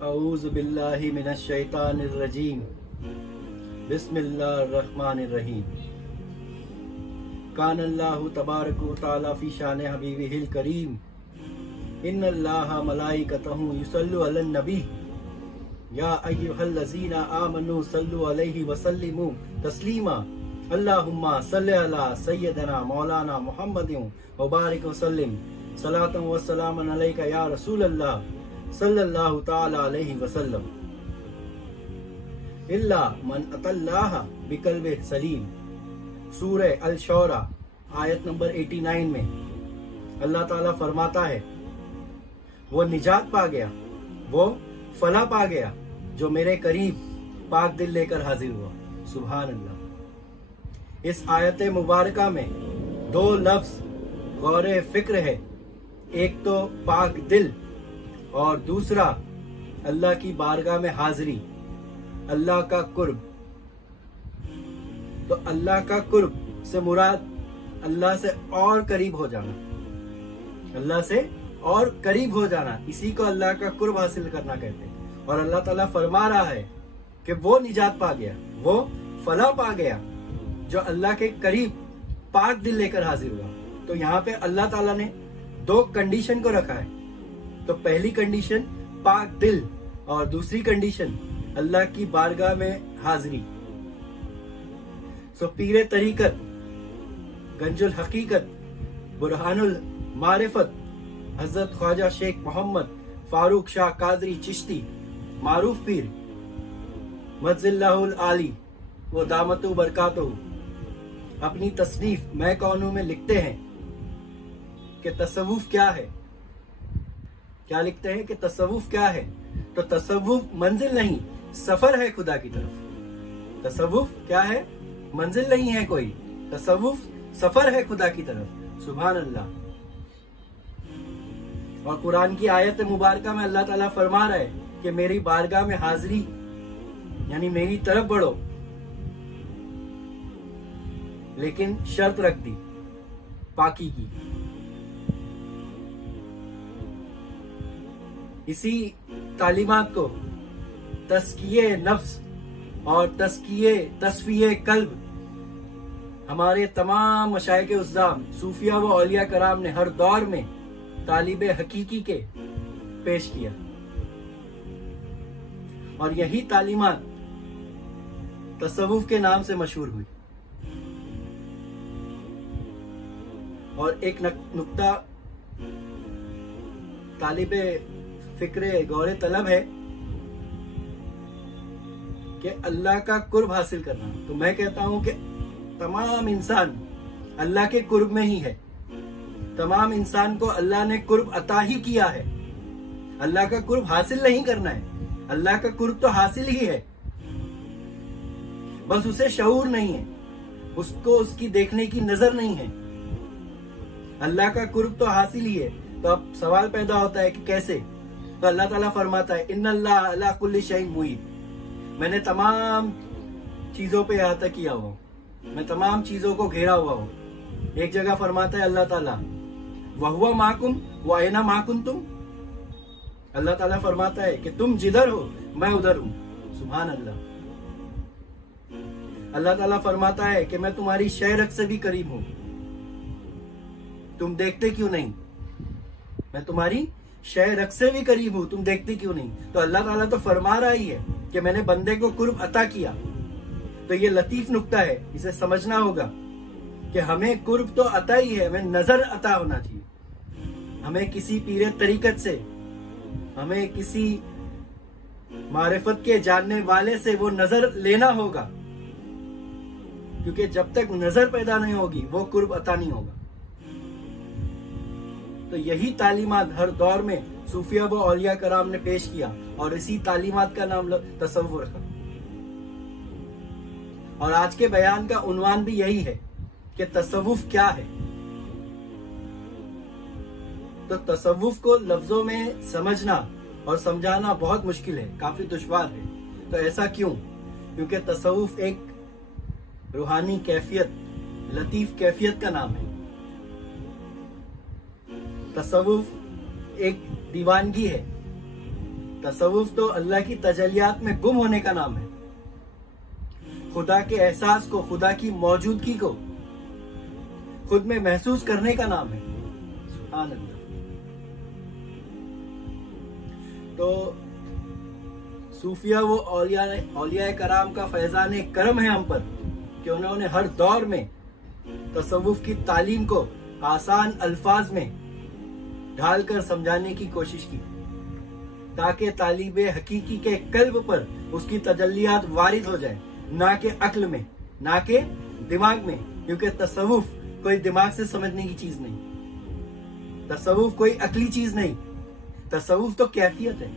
औज़ु बिल्लाहि मिनश शैतानिर रजीम। बिस्मिल्लाहिर रहमानिर रहीम। कानल्लाहु तबारक व तआला फी शान हबीबिहिल करीम। इन्नल्लाहा मलाइकतहु युसल्लू अलन नबी या अय्युहल्लज़ीना आमनू सल्लु अलैहि व सल्लिमू तस्लीमा। अल्लाहुम्मा सल्लि अला सय्यदना मौलाना मुहम्मदिन व बारिक व सल्लिम सलातन व सलामन अलैका या रसूलल्लाह सल्लल्लाहु ताला अलैहि वसल्लम। इल्ला मन अतल्लाह बिकल्बे सलीम। सूरह अल शौरा आयत नंबर 89 में अल्लाह ताला फरमाता है, वो निजात पा गया, वो फला पा गया जो मेरे करीब पाक दिल लेकर हाजिर हुआ। सुभान अल्लाह। इस आयत मुबारका में दो लफ्ज गौरे फिक्र है, एक तो पाक दिल और दूसरा अल्लाह की बारगाह में हाजिरी, अल्लाह का कुर्ब। तो अल्लाह का कुर्ब से मुराद अल्लाह से और करीब हो जाना, अल्लाह से और करीब हो जाना, इसी को अल्लाह का कुर्ब हासिल करना कहते हैं। और अल्लाह ताला फरमा रहा है कि वो निजात पा गया, वो फलाह पा गया जो अल्लाह के करीब पाक दिल लेकर हाजिर हुआ। तो यहाँ पे अल्लाह ताला ने दो कंडीशन को रखा है। तो पहली कंडीशन पाक दिल और दूसरी कंडीशन अल्लाह की बारगाह में हाजिरी। सो पीरे तरीकत, गंजुल हकीकत, बुरहानुल मारिफत हजरत ख्वाजा शेख मोहम्मद फारूक शाह कादरी चिश्ती मारूफ पीर मज़िल्लाहुल आली वो दामतु बरकातहू अपनी तसनीफ मैं कौन हूं में लिखते हैं कि तसव्वुफ क्या है। क्या लिखते हैं कि तसव्वुफ क्या है? तो तसव्वुफ मंजिल नहीं, सफर है खुदा की तरफ। तसव्वुफ क्या है? मंजिल नहीं है कोई, तसव्वुफ सफर है खुदा की तरफ। सुभान अल्लाह। और कुरान की आयत मुबारका में अल्लाह ताला फरमा रहा है कि मेरी बारगाह में हाजिरी यानी मेरी तरफ बढ़ो, लेकिन शर्त रख दी पाकी की। इसी तालीमात को तस्किये नफ्स और तस्फिये कल्ब हमारे तमाम मशाइख उज़्ज़ाम, सूफिया व औलिया कराम ने हर दौर में तालिबे हकीकी के पेश किया। और यही तालीमात तसव्वुफ के नाम से मशहूर हुई। और एक नुक्ता तालिबे फिक्रे गौरे तलब है कि अल्लाह का कुर्ब हासिल करना। तो मैं कहता हूं कि तमाम इंसान अल्लाह के कुर्ब में ही है। तमाम इंसान को अल्लाह ने कुर्ब अता ही किया है। अल्लाह का कुर्ब हासिल नहीं करना है, अल्लाह का कुर्ब तो हासिल ही है, बस उसे शऊर नहीं है, उसको उसकी देखने की नजर नहीं है। अल्लाह का कुर्ब तो हासिल ही है। तो अब सवाल पैदा होता है कि कैसे? तो अल्लाह ताला फरमाता है, इन्नल्लाह अला कुल्ली शैइन मुहीत। मैंने तमाम चीजों पे अहाता किया हुआ, मैं तमाम चीजों को घेरा हुआ हूँ। एक जगह फरमाता है अल्लाह ताला, वहुवा माकुम व ऐना माकुम तुम। अल्लाह ताला फरमाता है कि तुम जिधर हो मैं उधर हूं। सुभान अल्लाह। अल्लाह ताला फरमाता है कि मैं तुम्हारी शहरत से भी करीब हूं, तुम देखते क्यों नहीं? मैं तुम्हारी शहरत से भी करीब हूं, तुम देखते क्यों नहीं? तो अल्लाह ताला तो फरमा रहा ही है कि मैंने बंदे को कुर्ब अता किया। तो ये लतीफ नुक्ता है, इसे समझना होगा कि हमें कुर्ब तो अता ही है, हमें नजर अता होना चाहिए। हमें किसी पीरे तरीकत से, हमें किसी मारिफत के जानने वाले से वो नजर लेना होगा, क्योंकि जब तक नजर पैदा नहीं होगी वो कुर्ब अता नहीं होगा। तो यही तालीमात हर दौर में सूफिया व औलिया कराम ने पेश किया और इसी तालीमात का नाम तसव्वुफ रखा। और आज के बयान का उन्वान भी यही है कि तसव्वुफ क्या है। तो तसव्वुफ को लफ्जों में समझना और समझाना बहुत मुश्किल है, काफी दुश्वार है। तो ऐसा क्यों? क्योंकि तसव्वुफ एक रूहानी कैफियत, लतीफ कैफियत का नाम है। तसव्वुफ एक दीवानगी है, तसव्वुफ तो अल्लाह की तजल्लियात में गुम होने का नाम है, खुदा के एहसास को, खुदा की मौजूदगी को खुद में महसूस करने का नाम है। सुभान अल्लाह। तो सूफिया वो औलिया कराम का फैजान करम है हम पर कि उन्होंने हर दौर में तसव्वुफ की तालीम को आसान अल्फाज में ढालकर समझाने की कोशिश की, ताकि तालिबे हकीकी के कल्ब पर उसकी तजल्लियात वारिद हो जाए, ना कि अक्ल में, ना कि दिमाग में, क्योंकि तसव्वुफ कोई दिमाग से समझने की चीज नहीं, तसव्वुफ कोई अक्ली चीज नहीं, तसव्वुफ तो कैफियत है।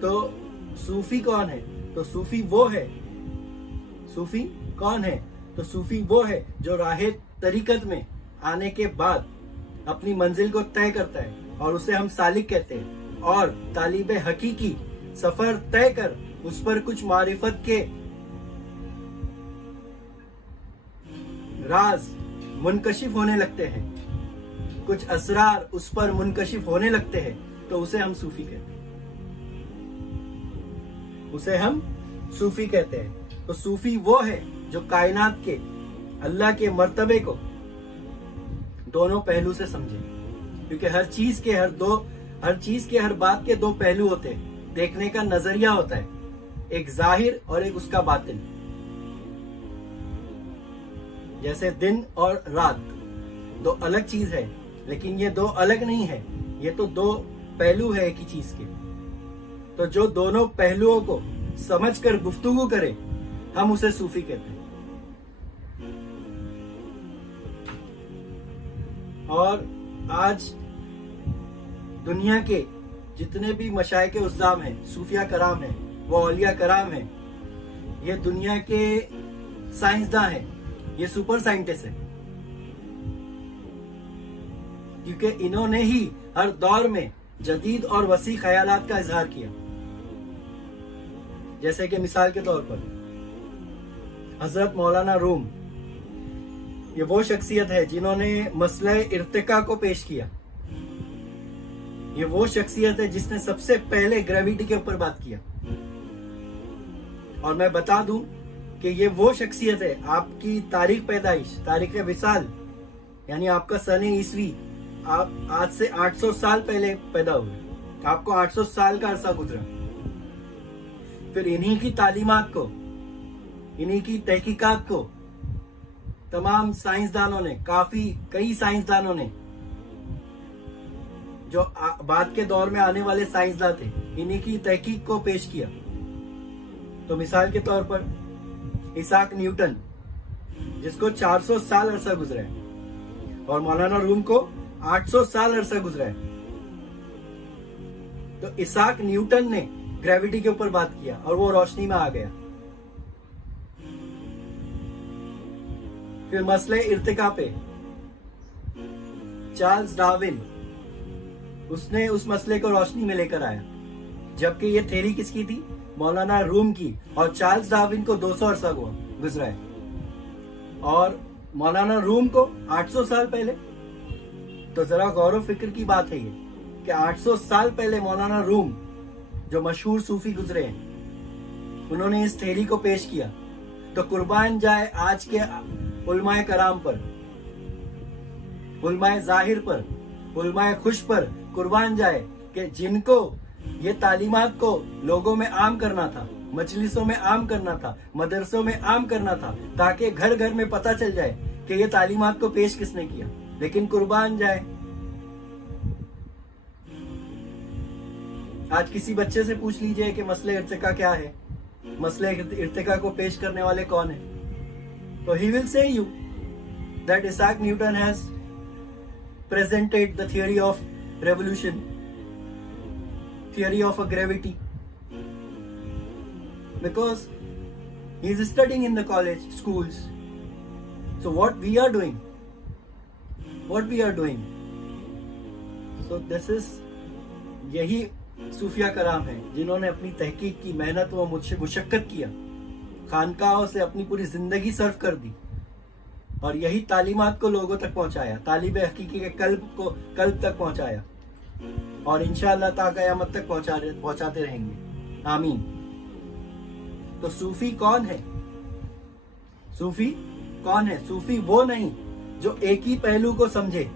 तो सूफी कौन है? तो सूफी वो है, सूफी कौन है? तो सूफी वो है जो राहे तरीकत में आने के बाद अपनी मंजिल को तय करता है और उसे हम सालिक कहते हैं, और तालिबे हकीकी सफर तय कर उस पर कुछ मारिफत के राज मुनकशिफ होने लगते हैं, कुछ असरार उस पर मुनकशिफ होने लगते हैं, तो उसे हम सूफी कहते हैं, उसे हम सूफी कहते हैं। तो सूफी वो है जो कायनात के अल्लाह के मर्तबे को दोनों पहलू से समझे, क्योंकि हर चीज के हर बात के दो पहलू होते हैं, देखने का नजरिया होता है, एक जाहिर और एक उसका बातिन। जैसे दिन और रात दो अलग चीज है, लेकिन ये दो अलग नहीं है, ये तो दो पहलू है एक ही चीज के। तो जो दोनों पहलुओं को समझकर गुफ्तगू करे, हम उसे सूफी कहते हैं। और आज दुनिया के जितने भी मशाइख उज़्ज़ाम हैं, सूफिया कराम हैं, वो औलिया कराम हैं, ये दुनिया के साइंसदान हैं, ये सुपर साइंटिस्ट हैं, क्योंकि इन्होंने ही हर दौर में जदीद और वसी ख्यालात का इजहार किया। जैसे कि मिसाल के तौर पर हजरत मौलाना रूम, ये वो शख्सियत है जिन्होंने मसले इर्तिका को पेश किया। ये वो शख्सियत है जिसने सबसे पहले ग्रेविटी के ऊपर बात किया। और मैं बता दूं कि ये वो शख्सियत है, आपकी तारीख पैदाइश, तारीख विसाल, यानी आपका सने ईसवी, आप आज से 800 साल पहले पैदा हुए, आपको 800 साल का अरसा गुजरा। फिर इन्हीं की तालीमात को, इन्हीं की तहकीकात को तमाम साइंसदानों ने, कई साइंसदानों ने, जो बाद के दौर में आने वाले साइंसदान थे, इन्हीं की तहकीक को पेश किया। तो मिसाल के तौर पर इसाक न्यूटन, जिसको 400 साल अरसा गुजरा है, और मौलाना रूम को 800 साल अरसा गुजरा है। तो इसाक न्यूटन ने ग्रेविटी के ऊपर बात किया और वो रोशनी में आ गया। फिर मसले इर्तिका पे चार्ल्स डार्विन, उसने उस मसले को रोशनी में लेकर आया, जबकि ये थ्योरी किसकी थी? मौलाना रूम की। और चार्ल्स डार्विन को 200 अरसा गुजरा है, और मौलाना रूम को 800 साल पहले। तो जरा गौर फिक्र की बात है ये कि 800 साल पहले मौलाना रूम, जो मशहूर सूफी गुजरे हैं, उन्होंने इस थ्योरी को पेश किया। तो कुर्बान जाए आज के उलमाए कराम पर, उलमाए जाहिर पर, उलमाए खुश पर कुर्बान जाए कि जिनको ये तालीमात को लोगों में आम करना था, मजलिसों में आम करना था, मदरसों में आम करना था, ताकि घर घर में पता चल जाए कि ये तालीमात को पेश किसने किया। लेकिन कुर्बान जाए, आज किसी बच्चे से पूछ लीजिए कि मसले इर्तिका क्या है, मसले इर्तिका को पेश करने वाले कौन है, तो he will say you that Isaac Newton has presented the theory of revolution, theory of a gravity, because he is studying in the college, schools. So what we are doing, so this is, यही सूफिया कराम है जिन्होंने अपनी तहकीक की, मेहनत व मुशक्कत किया, खानकाहों से अपनी पूरी जिंदगी सर्व कर दी, और यही तालीमात को लोगों तक पहुंचाया, तालिब हकीकी के कल्ब तक पहुंचाया, और इंशाअल्लाह ता क़यामत तक पहुंचाते रहेंगे। आमीन। तो सूफी कौन है? सूफी कौन है? सूफी वो नहीं जो एक ही पहलू को समझे,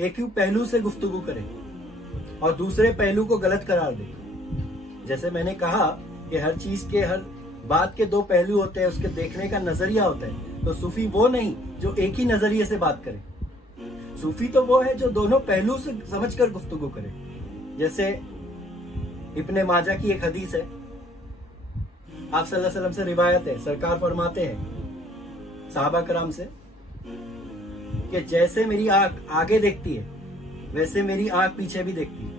एक ही पहलू से गुफ्तगू करे और दूसरे पहलू को गलत करार दे। जैसे मैंने कहा कि हर चीज के, हर बात के दो पहलू होते हैं, उसके देखने का नजरिया होता है। तो सूफी वो नहीं जो एक ही नजरिए से बात करे। सूफी तो वो है जो दोनों पहलू से समझकर गुफ्तगू करे। जैसे इब्ने माजा की एक हदीस है, आप सल्लल्लाहु अलैहि वसल्लम से रिवायत है, सरकार फरमाते हैं सहाबा कराम से कि जैसे मेरी आंख आगे देखती है वैसे मेरी आंख पीछे भी देखती है।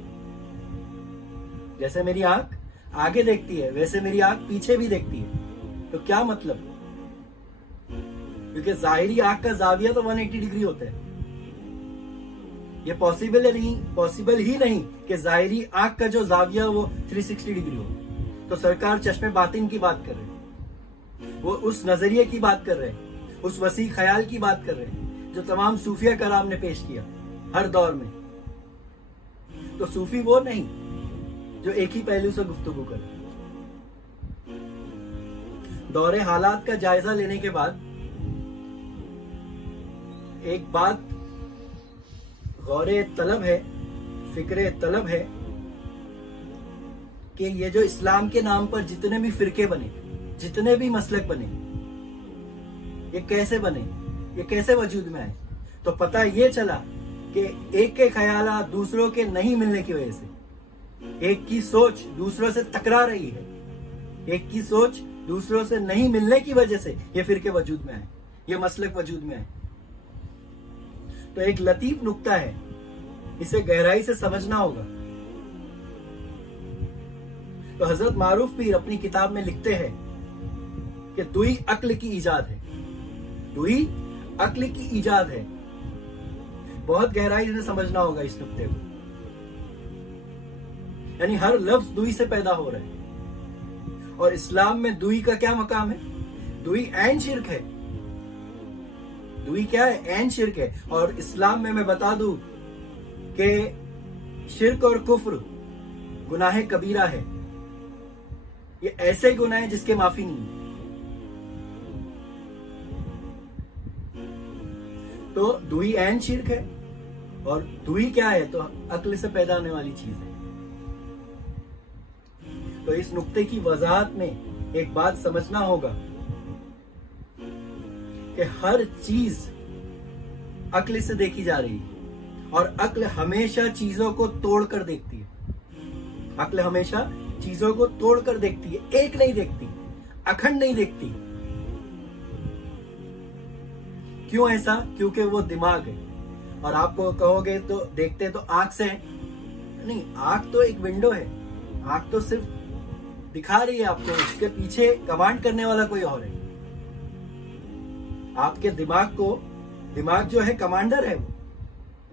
जैसे मेरी आंख आगे देखती है वैसे मेरी आंख पीछे भी देखती है। तो क्या मतलब? क्योंकि जाहिरी आंख का जाविया तो 180 डिग्री होता है। ये पॉसिबल ही नहीं कि जाहिरी आंख का जो जाविया वो 360 डिग्री हो। तो सरकार चश्मे बातिन की बात कर रहे हैं, वो उस नजरिए की बात कर रहे हैं, उस वसी ख्याल की बात कर रहे हैं जो तमाम सूफिया कराम ने पेश किया हर दौर में। तो सूफी वो नहीं जो एक ही पहलू से गुफ्तगू करे। दौरे हालात का जायजा लेने के बाद एक बात गौरे तलब है, फिक्रे तलब है कि ये जो इस्लाम के नाम पर जितने भी फिरके बने, जितने भी मसलक बने, ये कैसे बने, ये कैसे वजूद में आए? तो पता ये चला कि एक के ख्यालात दूसरों के नहीं मिलने की वजह से, एक की सोच दूसरों से टकरा रही है, एक की सोच दूसरों से नहीं मिलने की वजह से ये फिरके वजूद में आए, ये मसलक वजूद में आए। तो एक लतीफ नुक्ता है, इसे गहराई से समझना होगा। तो हजरत मारूफ पीर अपनी किताब में लिखते हैं कि दुई अक्ल की ईजाद है, दुई अक्ल की ईजाद है। बहुत गहराई से समझना होगा इस नुक्ते को। यानी हर लफ्ज दुई से पैदा हो रहा है। और इस्लाम में दुई का क्या मकाम है? दुई ऐन शिर्क है। दुई क्या है? ऐन शिर्क है। और इस्लाम में मैं बता दूं कि शिर्क और कुफ्र गुनाह कबीरा है। ये ऐसे गुनाह है जिसके माफी नहीं है। तो दुई ऐन शिर्क है। और दुई क्या है? तो अक्ल से पैदा होने वाली चीज है। तो इस नुक्ते की वजाहत में एक बात समझना होगा कि हर चीज अक्ल से देखी जा रही है और अक्ल हमेशा चीजों को तोड़कर देखती है। अक्ल हमेशा चीजों को तोड़कर देखती है, एक नहीं देखती, अखंड नहीं देखती। क्यों ऐसा? क्योंकि वो दिमाग है। और आपको कहोगे तो देखते तो आंख से है, नहीं, आंख तो एक विंडो है। आंख तो सिर्फ दिखा रही है आपको, उसके पीछे कमांड करने वाला कोई और है। आपके दिमाग को, दिमाग जो है कमांडर है,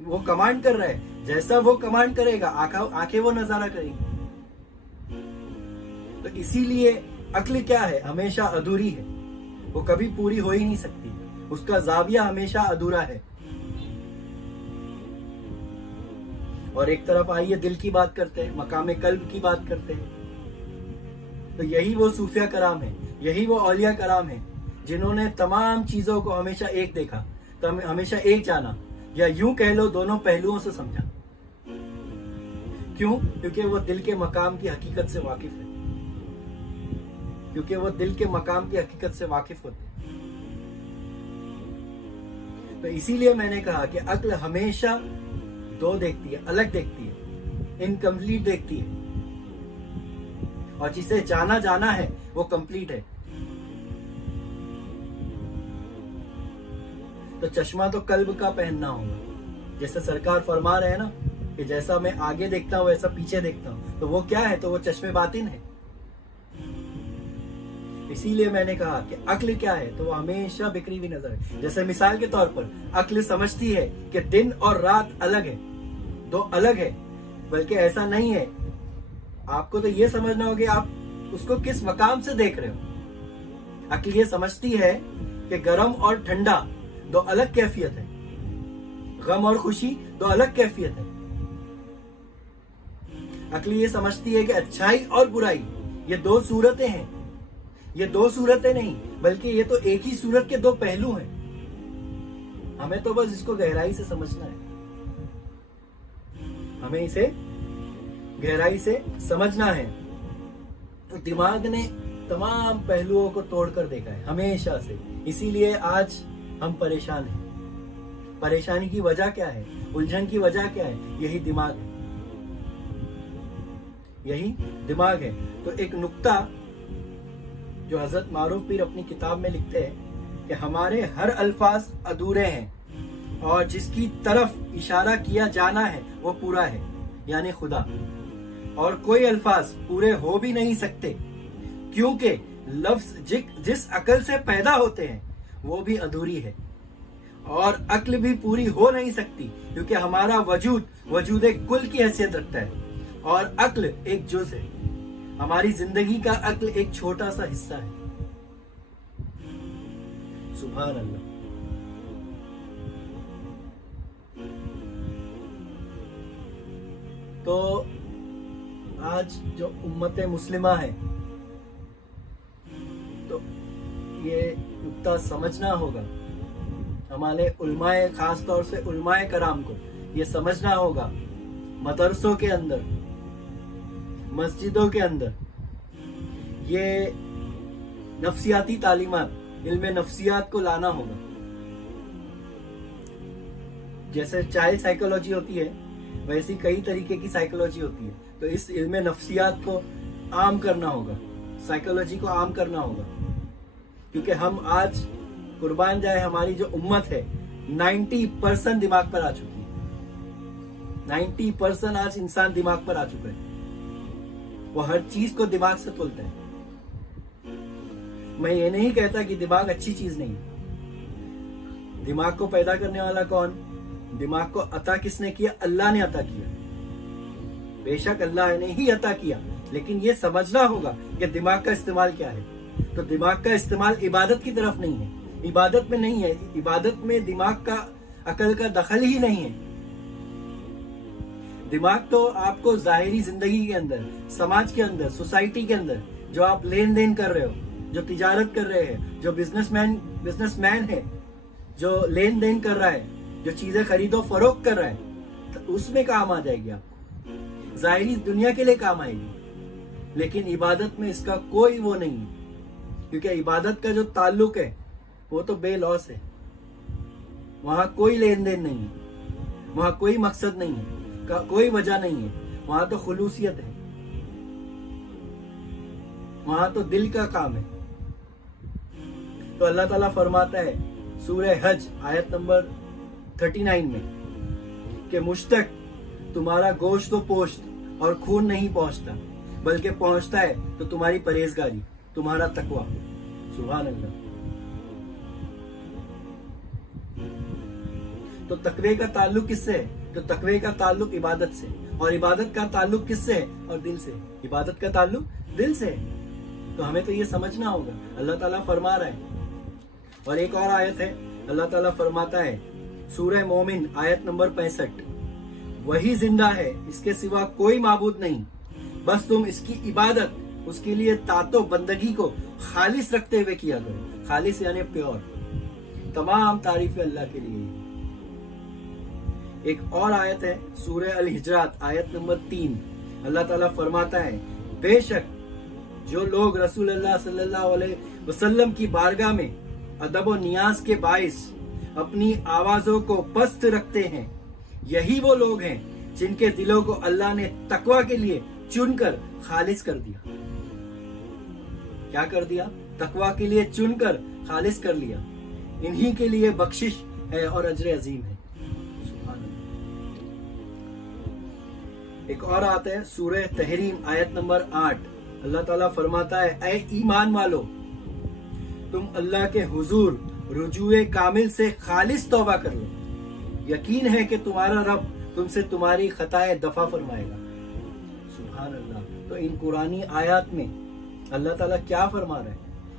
वो कमांड कर रहा है। जैसा वो कमांड करेगा आंखें वो नजारा करेगी। तो इसीलिए अक्ल क्या है? हमेशा अधूरी है, वो कभी पूरी हो ही नहीं सकती, उसका जाविया हमेशा अधूरा है। और एक तरफ आइए दिल की बात करते हैं, मकाम कल्ब की बात करते हैं। तो यही वो सूफिया कराम है, यही वो औलिया कराम है जिन्होंने तमाम चीजों को हमेशा एक देखा, तो हमेशा एक जाना, या यूं कह लो दोनों पहलुओं से समझा। क्यों? क्योंकि वो दिल के मकाम की हकीकत से वाकिफ है, क्योंकि वो दिल के मकाम की हकीकत से वाकिफ होते हैं। तो इसीलिए मैंने कहा कि अक्ल हमेशा दो देखती है, अलग देखती है, इनकम्प्लीट देखती है। और जिसे जाना है वो कंप्लीट है। तो चश्मा तो कल्ब का पहनना होगा। जैसे सरकार फरमा रहे हैं ना कि जैसा मैं आगे देखता हूं वैसा पीछे देखता हूं, तो वो क्या है? तो वो चश्मे बातिन है। इसीलिए मैंने कहा कि अक्ल क्या है? तो वो हमेशा बिखरी हुई नजर है। जैसे मिसाल के तौर पर अक्ल समझती है कि दिन और रात अलग है, दो अलग है, बल्कि ऐसा नहीं है। आपको तो ये समझना होगा कि आप उसको किस मकाम से देख रहे हो। अक्ल ये समझती है कि गर्म और ठंडा दो अलग कैफियत है, गम और खुशी दो अलग कैफियत है। अक्ल ये समझती है कि अच्छाई और बुराई ये दो सूरतें हैं, ये दो सूरतें नहीं बल्कि ये तो एक ही सूरत के दो पहलू हैं। हमें तो बस इसको गहराई से समझना है, हमें इसे गहराई से समझना है। तो दिमाग ने तमाम पहलुओं को तोड़कर देखा है हमेशा से, इसीलिए आज हम परेशान हैं। परेशानी की वजह क्या है, उलझन की वजह क्या है? यही दिमाग है, यही दिमाग है। तो एक नुक्ता जो हजरत मारूफ पीर अपनी किताब में लिखते हैं कि हमारे हर अल्फाज अधूरे हैं और जिसकी तरफ इशारा किया जाना है वो पूरा है, यानी खुदा। और कोई अल्फाज पूरे हो भी नहीं सकते क्योंकि लफ्ज जिस अकल से पैदा होते हैं वो भी अधूरी है, और अक्ल भी पूरी हो नहीं सकती क्योंकि हमारा वजूद एक कुल की हैसियत रखता है और अक्ल एक जुज है। हमारी जिंदगी का अक्ल एक छोटा सा हिस्सा है। सुभान अल्लाह। तो आज जो उम्मत मुस्लिमा है, तो ये नुक्ता समझना होगा। हमारे उलमाए, खास तौर से उलमाए कराम को ये समझना होगा। मदरसों के अंदर, मस्जिदों के अंदर ये नफ्सियाती तालीमात, इल्मे नफ्सियात को लाना होगा। जैसे चाइल्ड साइकोलॉजी होती है वैसी कई तरीके की साइकोलॉजी होती है, तो इस इल्मे नफ्सियात को आम करना होगा, साइकोलॉजी को आम करना होगा। क्योंकि हम आज कुर्बान जाए, हमारी जो उम्मत है 90% दिमाग पर आ चुकी है। 90% आज इंसान दिमाग पर आ चुका है, वो हर चीज को दिमाग से तुलता है। मैं ये नहीं कहता कि दिमाग अच्छी चीज नहीं है। दिमाग को पैदा करने वाला कौन? दिमाग को अता किसने किया? अल्लाह ने अता किया। बेशक अल्लाह ने ही अता किया, लेकिन ये समझना होगा कि दिमाग का इस्तेमाल क्या है। तो दिमाग का इस्तेमाल इबादत की तरफ नहीं है, इबादत में नहीं है। इबादत में दिमाग का, अकल का दखल ही नहीं है। दिमाग तो आपको जाहिरी जिंदगी के अंदर, समाज के अंदर, सोसाइटी के अंदर जो आप लेन देन कर रहे हो, जो तिजारत कर रहे हैं, जो बिजनेसमैन है, जो लेन देन कर रहा है, जो चीजें खरीदो फरोख्त कर रहा है, तो उसमें काम आ जाएगी आपको, जाहिरी दुनिया के लिए काम आएगी। लेकिन इबादत में इसका कोई वो नहीं है, क्योंकि इबादत का जो ताल्लुक है वो तो बेलौस है। वहां कोई लेन देन नहीं है, वहां कोई मकसद नहीं है, कोई वजह नहीं है। वहां तो खुलूसियत है, वहां तो दिल का काम है। तो अल्लाह ताला फरमाता है सूरह हज आयत नंबर 39 में कि मुझ तक तुम्हारा गोश्त तो पोश्त और खून नहीं पहुंचता, बल्कि पहुंचता है तो तुम्हारी परहेजगारी, तुम्हारा तकवा। सुभान अल्लाह। तो तकवे का ताल्लुक किससे है? तो तकवे का ताल्लुक इबादत से, और इबादत का ताल्लुक किससे है? और दिल से। इबादत का ताल्लुक दिल से है। तो हमें तो ये समझना होगा। अल्लाह ताला फरमा रहा है। और एक और आयत है, अल्लाह ताला फरमाता है सूरह मोमिन आयत नंबर 65, वही जिंदा है, इसके सिवा कोई माबूद नहीं, बस तुम इसकी इबादत, उसके लिए तातो बंदगी को खालिस रखते हुए किया करो। खालिस यानी प्योर। तमाम तारीफें अल्लाह के लिए। एक और आयत है सूरह अल हिजरात आयत नंबर 3, अल्लाह ताला फरमाता है बेशक जो लोग रसूलुल्लाह सल्लल्लाहु अलैहि वसल्लम की बारगाह में अदब और नियाज के बाइस अपनी आवाजों को पस्त रखते हैं, यही वो लोग हैं जिनके दिलों को अल्लाह ने तकवा के लिए चुनकर खालिस कर दिया। क्या कर दिया? तकवा के लिए चुनकर खालिस कर लिया। इन्हीं के लिए बख्शिश है और अजर अजीम है। एक और आता है सूरह तहरीम आयत नंबर 8, अल्लाह ताला फरमाता है ऐ ईमान वालो, तुम अल्लाह के हुजूर रुजूए कामिल से खालिस तौबा कर लो, यकीन है कि तुम्हारा रब तुमसे तुम्हारी खताएं दफा फरमाएगा। सुभान अल्लाह। तो इन कुरानी आयत में अल्लाह ताला क्या फरमा रहा है?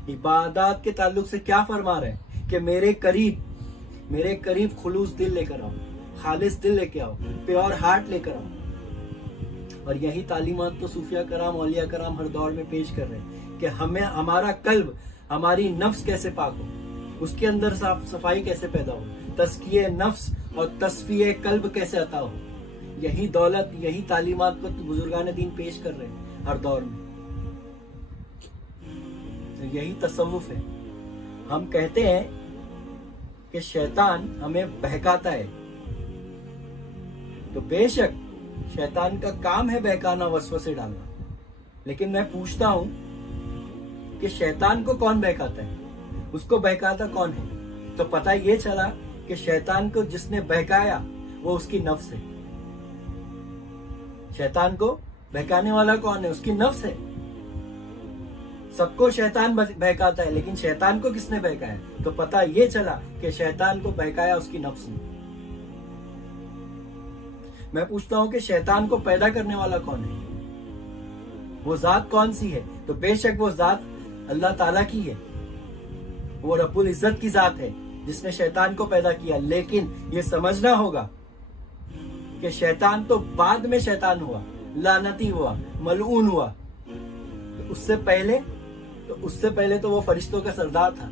इबादत के ताल्लुक से क्या फरमा रहा है कि मेरे करीब मेरे करीब खुलूस दिल लेकर आओ, खालिस दिल लेके आओ, प्योर हार्ट लेकर आओ। और यही तालीमात तो सूफिया कराम, औलिया कराम हर दौर में पेश कर रहे हैं कि हमें हमारा कल्ब, हमारी नफ्स कैसे पाक हो, उसके अंदर साफ सफाई कैसे पैदा हो, तस्किये नफ्स और तस्फिये कल्ब कैसे अता हो। यही दौलत, यही तालीमात को बुजुर्गान दीन पेश कर रहे हैं हर दौर में। तो यही तसव्वुफ है। हम कहते हैं कि शैतान हमें बहकाता है, तो बेशक शैतान का काम है बहकाना, वसवसे डालना, लेकिन मैं पूछता हूं कि शैतान को कौन बहकाता है, उसको बहकाता कौन है? तो पता ये चला कि शैतान को जिसने बहकाया वो उसकी नफ्स है। शैतान को बहकाने वाला कौन है? उसकी नफ्स है। सबको शैतान बहकाता है, लेकिन शैतान को किसने बहकाया? तो पता ये चला कि शैतान को बहकाया उसकी नफ्स ने। मैं पूछता हूं कि शैतान को पैदा करने वाला कौन है? वो जात कौन सी है? तो बेशक वो जात अल्लाह ताला की है, वो रब्बुल इज्जत की जात है जिसने शैतान को पैदा किया। लेकिन ये समझना होगा कि शैतान तो बाद में शैतान हुआ, लानती हुआ, मलऊन हुआ। तो उससे पहले तो वो फरिश्तों का सरदार था।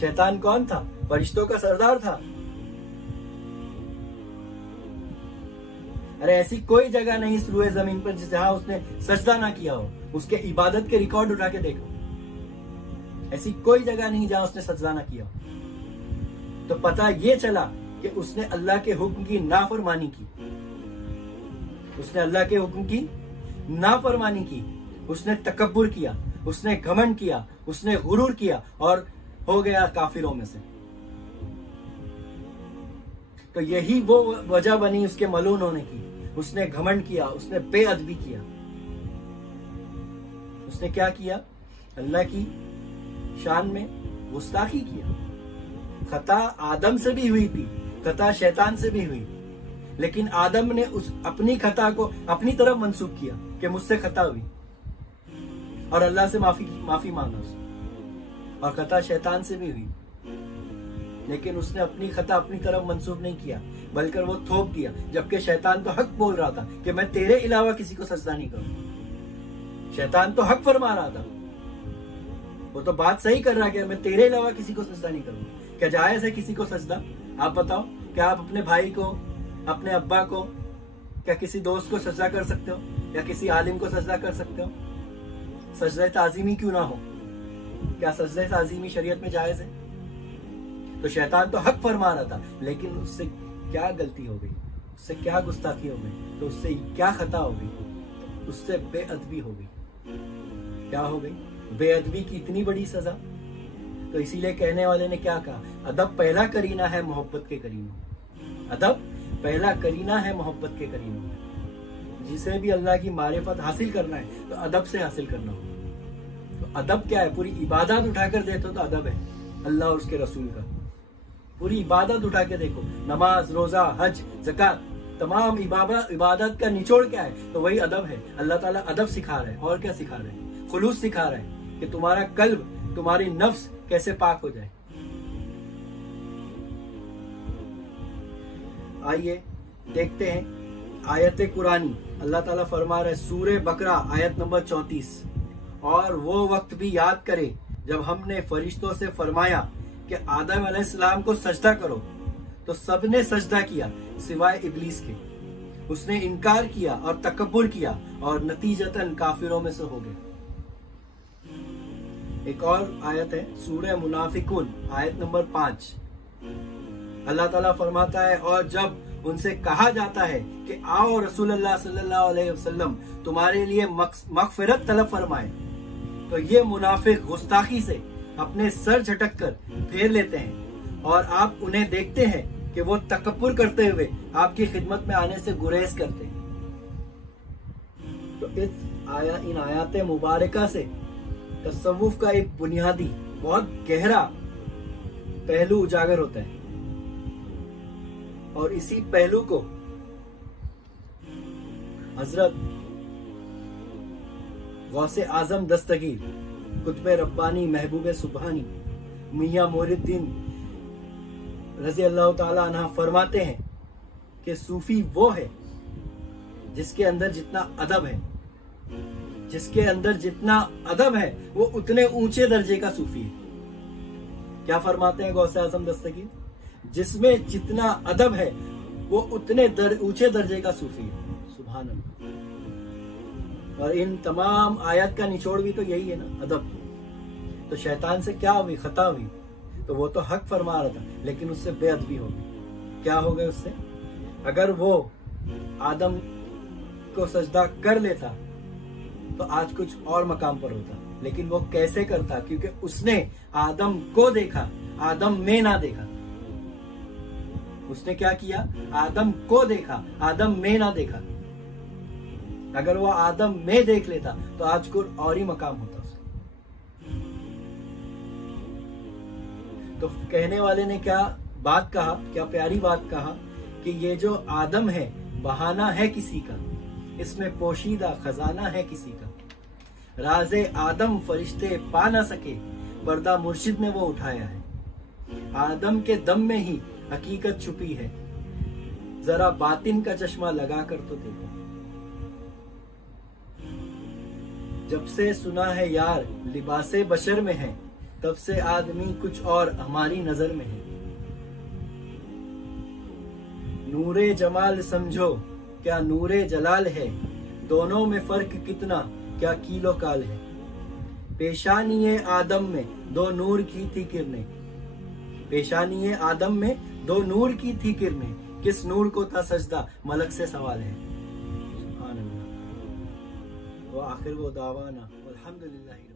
शैतान कौन था? फरिश्तों का सरदार था। अरे ऐसी कोई जगह नहीं इस रूए जमीन पर जहां उसने सजदा ना किया हो। उसके इबादत के रिकॉर्ड उठा के देखो, ऐसी कोई जगह नहीं जहां उसने सजदा ना किया हो। तो पता ये चला कि उसने अल्लाह के हुक्म की नाफरमानी की। उसने अल्लाह के हुक्म की नाफरमानी की, उसने तकब्बुर किया, उसने घमंड किया, उसने गुरूर किया और हो गया काफिरों में से। तो यही वो वजह बनी उसके मलून होने की। उसने घमंड किया, उसने बेअदबी किया। उसने क्या किया? अल्लाह की शान में गुस्ताखी किया। खता आदम से भी हुई थी, खता शैतान से भी हुई, लेकिन आदम ने उस अपनी खता को अपनी तरफ मंसूब किया कि मुझसे खता हुई और अल्लाह से माफी मांगा उसने। और खता शैतान से भी हुई, लेकिन उसने अपनी खता अपनी तरफ मंसूब नहीं किया, बल्कि वो थोप दिया। जबकि शैतान तो हक बोल रहा था कि मैं तेरे अलावा किसी को सजदा नहीं करूं। शैतान तो हक फरमा रहा था, वो तो बात सही कर रहा है, मैं तेरे अलावा किसी को सजदा नहीं करूंगा। क्या जायज है किसी को सजदा? आप बताओ, क्या आप अपने भाई को, अपने अब्बा को, क्या किसी दोस्त को सजदा कर सकते हो? या किसी आलिम को सजदा कर सकते हो? सजदा ताजीमी क्यों ना हो? क्या सजदा ताजीमी शरीयत में जायज है? तो शैतान तो हक फरमा रहा था, लेकिन उससे क्या गलती हो गई, उससे क्या गुस्ताखी हो गई, तो उससे क्या खता हो गई? उससे बेअदबी हो गई। क्या हो गई? बेअदबी की इतनी बड़ी सजा। तो इसीलिए कहने वाले ने क्या कहा? अदब पहला करीना है मोहब्बत के करीनों। अदब पहला करीना है मोहब्बत के करीनों। जिसे भी अल्लाह की मारिफत हासिल करना है तो अदब से हासिल करना होगा। तो अदब क्या है? पूरी इबादत उठाकर देखो तो अदब है अल्लाह और उसके रसूल का। पूरी इबादत उठा के देखो, नमाज, रोजा, हज, ज़कात, तमाम इबादत का निचोड़ क्या है? तो वही अदब है। अल्लाह ताला अदब सिखा रहे हैं। और क्या सिखा रहे हैं? खुलूस सिखा रहे हैं कि तुम्हारा कल्ब, तुम्हारी नफ्स कैसे पाक हो जाए। आइए देखते हैं आयत कुरानी। अल्लाह ताला फरमा रहे सूरे बकरा आयत नंबर 34, और वो वक्त भी याद करे जब हमने फरिश्तों से फरमाया कि आदम अलैहिस्सलाम को सजदा करो, तो सबने सजदा किया सिवाय इब्लीस के। उसने इनकार किया और तकब्बुर किया और नतीजतन काफिरों में से हो गए। एक और आयत है सूरह मुनाफिकून आयत नंबर 5। अल्लाह ताला फरमाता है, और जब उनसे कहा जाता है कि आओ रसूलुल्लाह सल्लल्लाहु अलैहि वसल्लम तुम्हारे लिए मगफिरत तलब फरमाए, तो ये मुनाफिक गुस्ताखी से अपने सर झटक कर फेर लेते हैं और आप उन्हें देखते हैं कि वो तकब्बुर करते हुए आपकी खिदमत में आने से गुरेज करते हैं। तो इन आयात मुबारका से तसव्वुफ का एक बुनियादी बहुत गहरा पहलू उजागर होता है, और इसी पहलू को हजरत गौसे आजम दस्तगीर, कुतुब रब्बानी, महबूब सुबहानी, मियां मोइनुद्दीन रजी अल्लाह ताला अन्हा फरमाते हैं कि सूफी वो है जिसके अंदर जितना अदब है, जिसके अंदर जितना अदब है वो उतने ऊंचे दर्जे का सूफी है। क्या फरमाते हैं गौसे आजम दस्तगीर? जिसमें जितना अदब है वो उतने ऊंचे दर्जे का सूफी है। सुभान अल्लाह। और इन तमाम आयत का निचोड़ भी तो यही है ना, अदब। तो शैतान से क्या हुई? खता हुई। तो वो तो हक फरमा रहा था, लेकिन उससे बेअदबी हो गई। क्या हो गए उससे? अगर वो आदम को सजदा कर लेता तो आज कुछ और मकाम पर होता, लेकिन वो कैसे करता? क्योंकि उसने आदम को देखा, आदम में ना देखा। उसने क्या किया? आदम को देखा, आदम में ना देखा। अगर वो आदम में देख लेता तो आज कुछ और ही मकाम होता उसका। तो कहने वाले ने क्या बात कहा, क्या प्यारी बात कहा कि ये जो आदम है बहाना है किसी का, इसमें पोशीदा खजाना है किसी का। राज़े आदम फरिश्ते पा ना सके, पर्दा मुर्शिद ने वो उठाया है। आदम के दम में ही हकीकत छुपी है, जरा बातिन का चश्मा लगा कर तो देखो। जब से सुना है यार लिबासे बशर में है, तब से आदमी कुछ और हमारी नजर में है। नूरे जमाल समझो क्या नूरे जलाल है, दोनों में फर्क कितना क्या कीलो काल है। पेशानी आदम में दो नूर की थी किरणें, पेशानी आदम में दो नूर की थी किरणें, किस नूर को था सजदा मलक से सवाल है। सुभान अल्लाह। वो आखिर वो दावाना अल्हम्दुलिल्लाह।